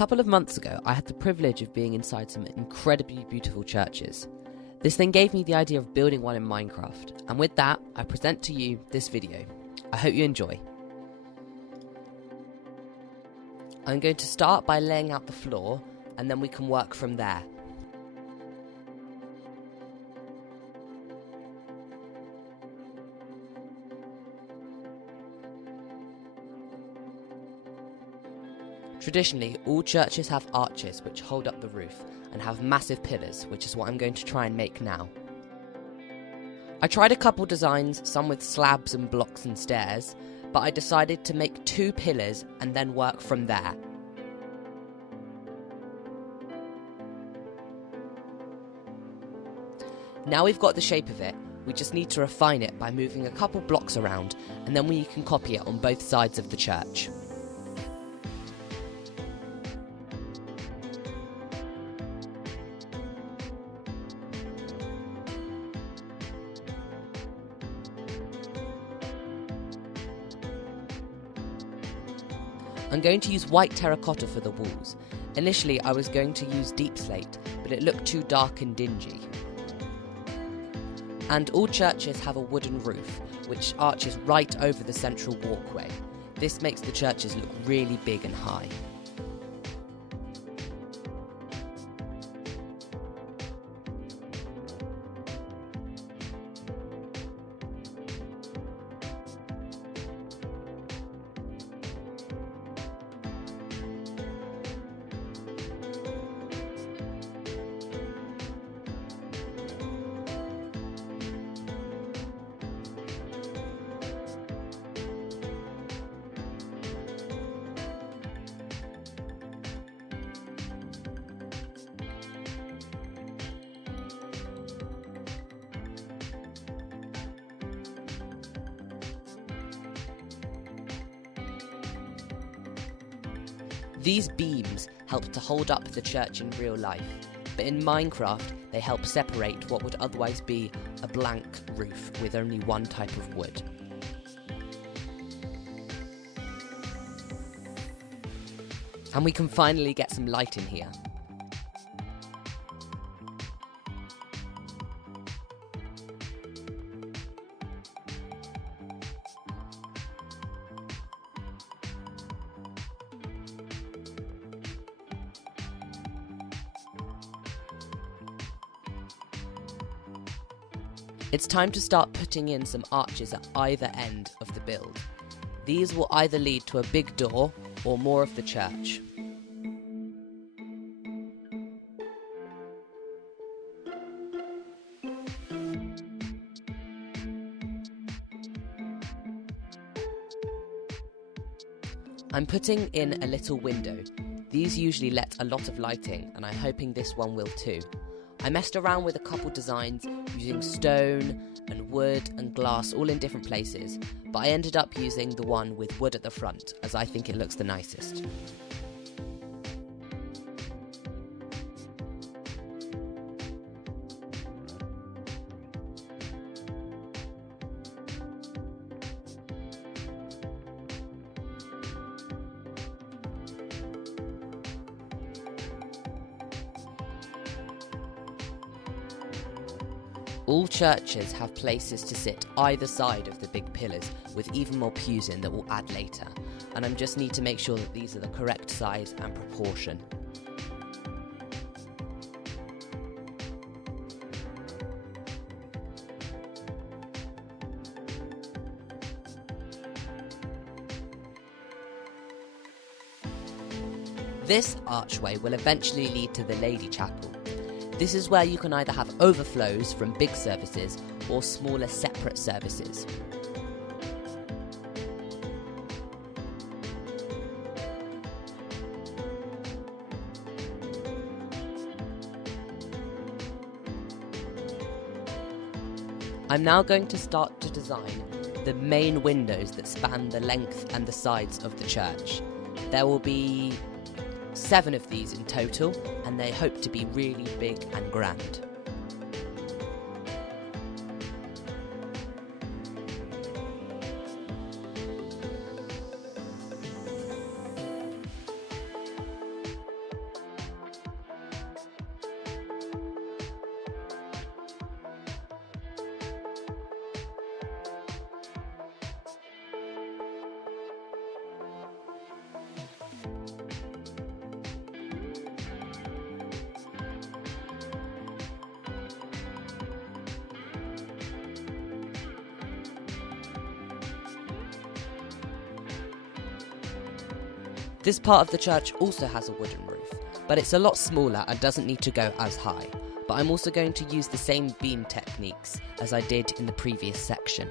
couple of months ago, I had the privilege of being inside some incredibly beautiful churches. This then gave me the idea of building one in Minecraft, and with that, I present to you this video. I hope you enjoy. I'm going to start by laying out the floor, and then we can work from there. Traditionally, all churches have arches which hold up the roof and have massive pillars, which is what I'm going to try and make now. I tried a couple designs, some with slabs and blocks and stairs, but I decided to make 2 pillars and then work from there. Now we've got the shape of it, we just need to refine it by moving a couple blocks around, and then we can copy it on both sides of the church. I'm going to use white terracotta for the walls. Initially I was going to use deep slate, but it looked too dark and dingy. And all churches have a wooden roof, which arches right over the central walkway. This makes the churches look really big and high. These beams help to hold up the church in real life, but in Minecraft they help separate what would otherwise be a blank roof with only one type of wood. And we can finally get some light in here. It's time to start putting in some arches at either end of the build. These will either lead to a big door or more of the church. I'm putting in a little window. These usually let a lot of light in, and I'm hoping this one will too. I messed around with a couple designs using stone and wood and glass all in different places, but I ended up using the one with wood at the front as I think it looks the nicest. All churches have places to sit either side of the big pillars with even more pews in that we'll add later, and I just need to make sure that these are the correct size and proportion. This archway will eventually lead to the Lady Chapel. This is where you can either have overflows from big services or smaller separate services. I'm now going to start to design the main windows that span the length and the sides of the church. There will be 7 of these in total, and they hope to be really big and grand. This part of the church also has a wooden roof, but it's a lot smaller and doesn't need to go as high. But I'm also going to use the same beam techniques as I did in the previous section.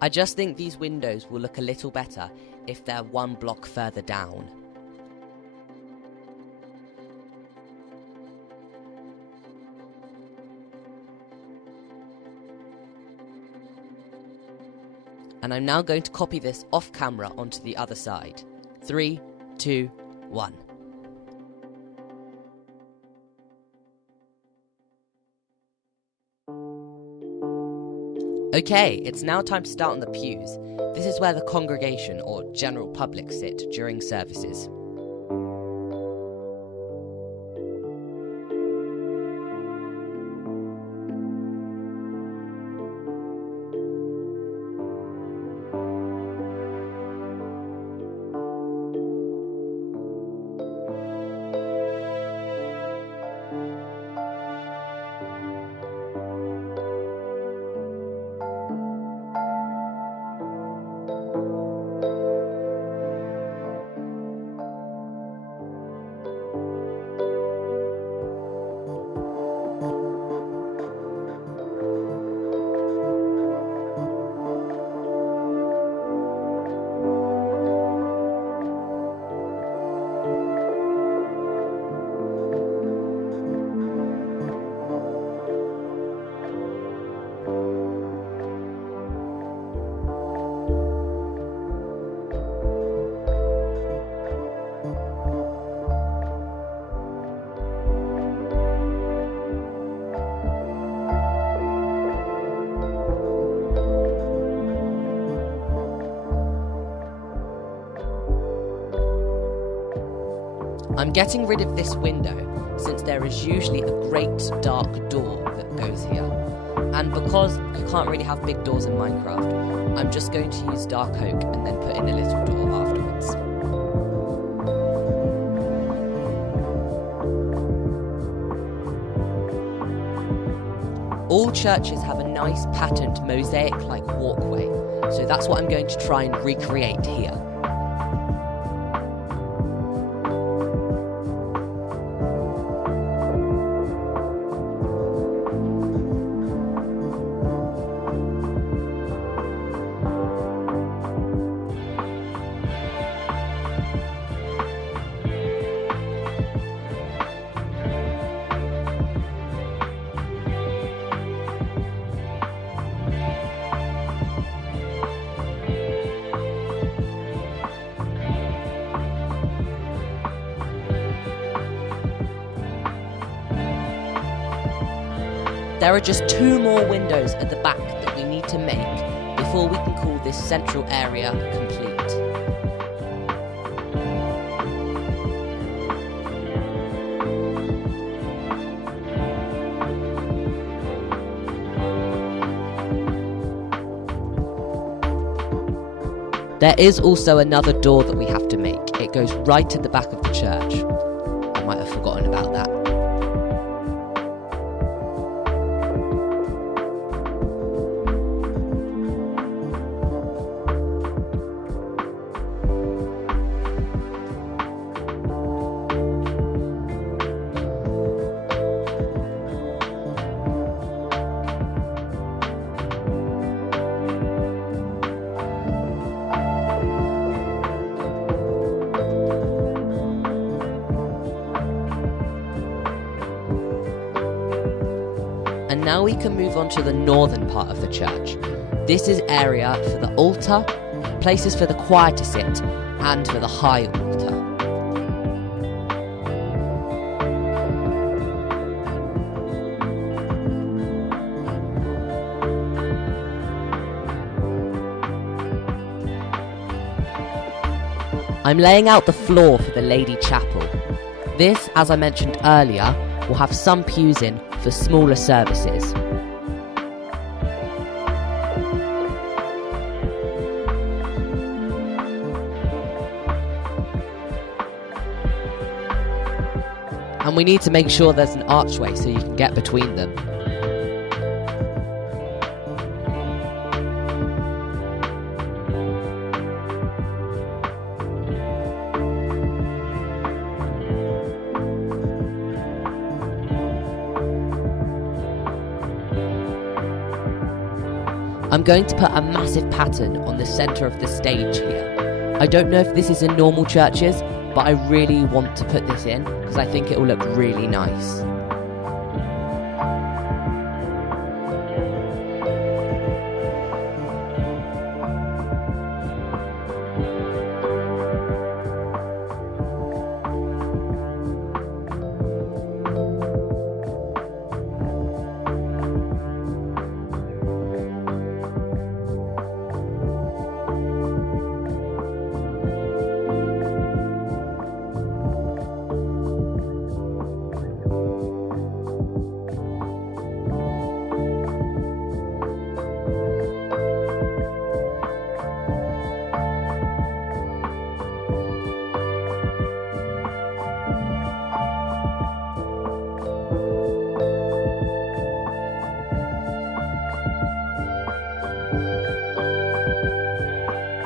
I just think these windows will look a little better if they're one block further down. And I'm now going to copy this off camera onto the other side. 3, 2, 1. Okay, it's now time to start on the pews. This is where the congregation or general public sit during services. I'm getting rid of this window since there is usually a great dark door that goes here. And because you can't really have big doors in Minecraft, I'm just going to use dark oak and then put in a little door afterwards. All churches have a nice patterned mosaic-like walkway, so that's what I'm going to try and recreate here. There are just 2 more windows at the back that we need to make before we can call this central area complete. There is also another door that we have to make. It goes right at the back of the church. I might have forgotten about that. And now we can move on to the northern part of the church. This is area for the altar, places for the choir to sit, and for the high altar. I'm laying out the floor for the Lady Chapel. This, as I mentioned earlier, will have some pews in for smaller services. And we need to make sure there's an archway so you can get between them. I'm going to put a massive pattern on the centre of the stage here. I don't know if this is in normal churches, but I really want to put this in because I think it will look really nice.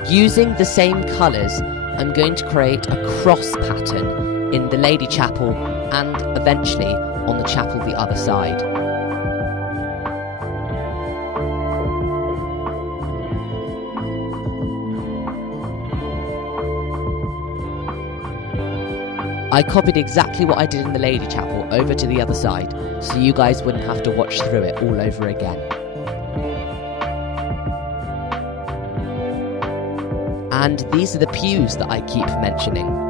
Using the same colours, I'm going to create a cross pattern in the Lady Chapel and eventually on the chapel the other side. I copied exactly what I did in the Lady Chapel over to the other side, so you guys wouldn't have to watch through it all over again. And these are the pews that I keep mentioning.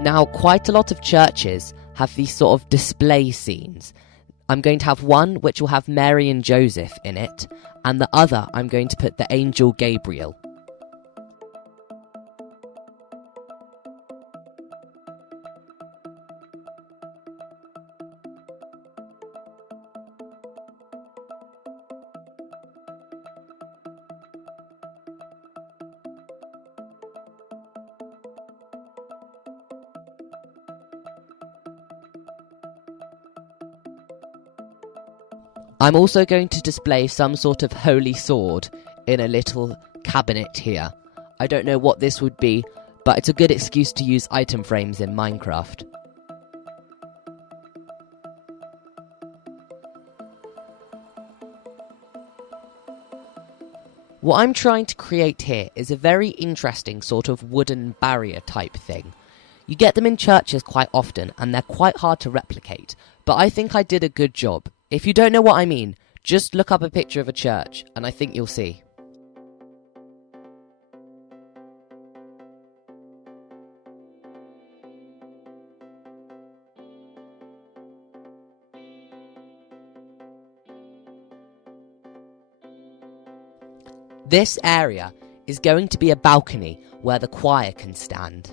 Now, quite a lot of churches have these sort of display scenes. I'm going to have one which will have Mary and Joseph in it, and the other I'm going to put the angel Gabriel. I'm also going to display some sort of holy sword in a little cabinet here. I don't know what this would be, but it's a good excuse to use item frames in Minecraft. What I'm trying to create here is a very interesting sort of wooden barrier type thing. You get them in churches quite often and they're quite hard to replicate, but I think I did a good job. If you don't know what I mean, just look up a picture of a church and I think you'll see. This area is going to be a balcony where the choir can stand.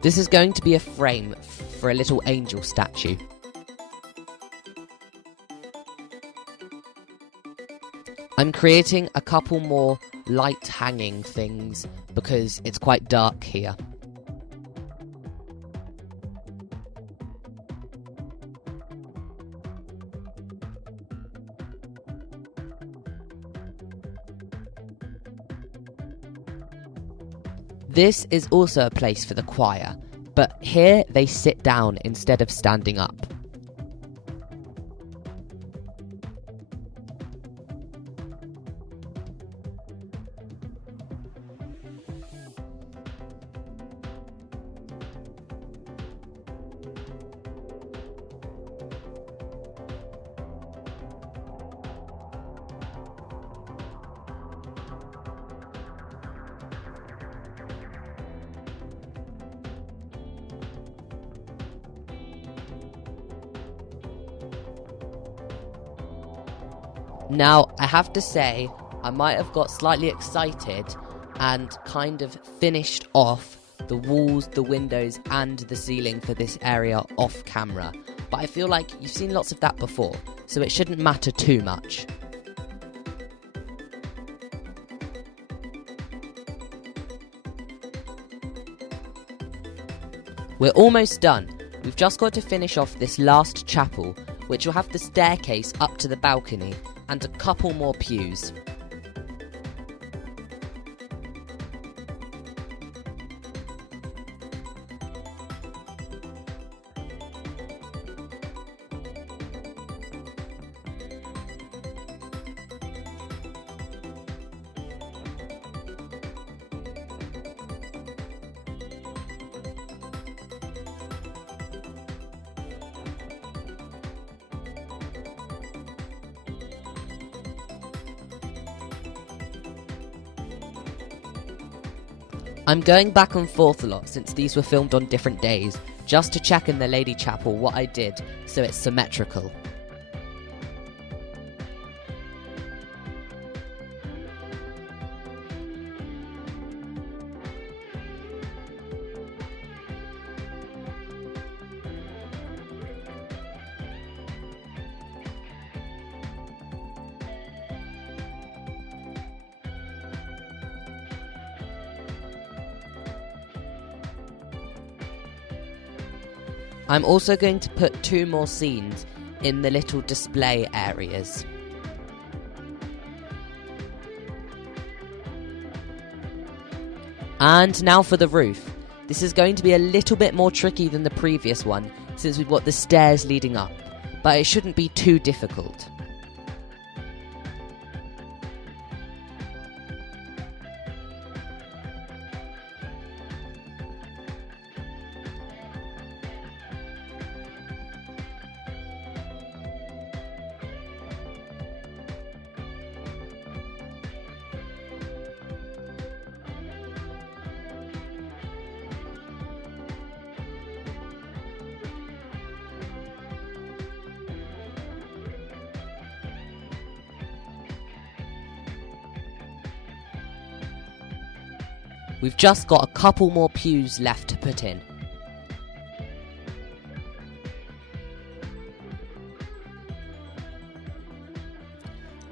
This is going to be a frame for a little angel statue. I'm creating a couple more light hanging things because it's quite dark here. This is also a place for the choir, but here they sit down instead of standing up. Now, I have to say, I might have got slightly excited and kind of finished off the walls, the windows and the ceiling for this area off camera. But I feel like you've seen lots of that before, so it shouldn't matter too much. We're almost done. We've just got to finish off this last chapel, which will have the staircase up to the balcony and a couple more pews. I'm going back and forth a lot since these were filmed on different days, just to check in the Lady Chapel what I did so it's symmetrical. I'm also going to put 2 more scenes in the little display areas. And now for the roof. This is going to be a little bit more tricky than the previous one, since we've got the stairs leading up, but it shouldn't be too difficult. We've just got a couple more pews left to put in.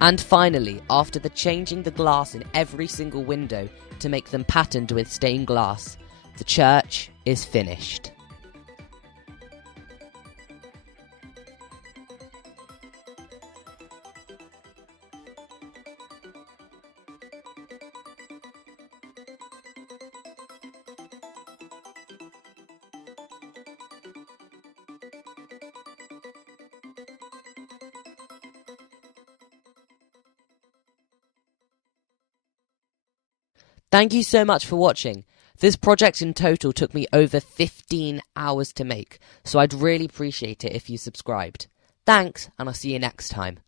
And finally, after changing the glass in every single window to make them patterned with stained glass, the church is finished. Thank you so much for watching. This project in total took me over 15 hours to make, so I'd really appreciate it if you subscribed. Thanks, and I'll see you next time.